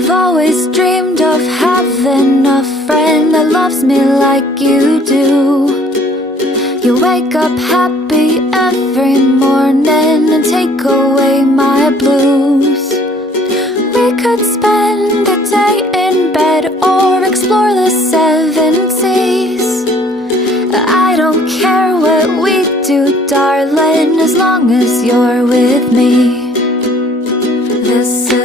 I've always dreamed of having a friend that loves me like you do. You wake up happy every morning and take away my blues. We could spend a day in bed or explore the seven seas. I don't care what we do, darling, as long as you're with me. This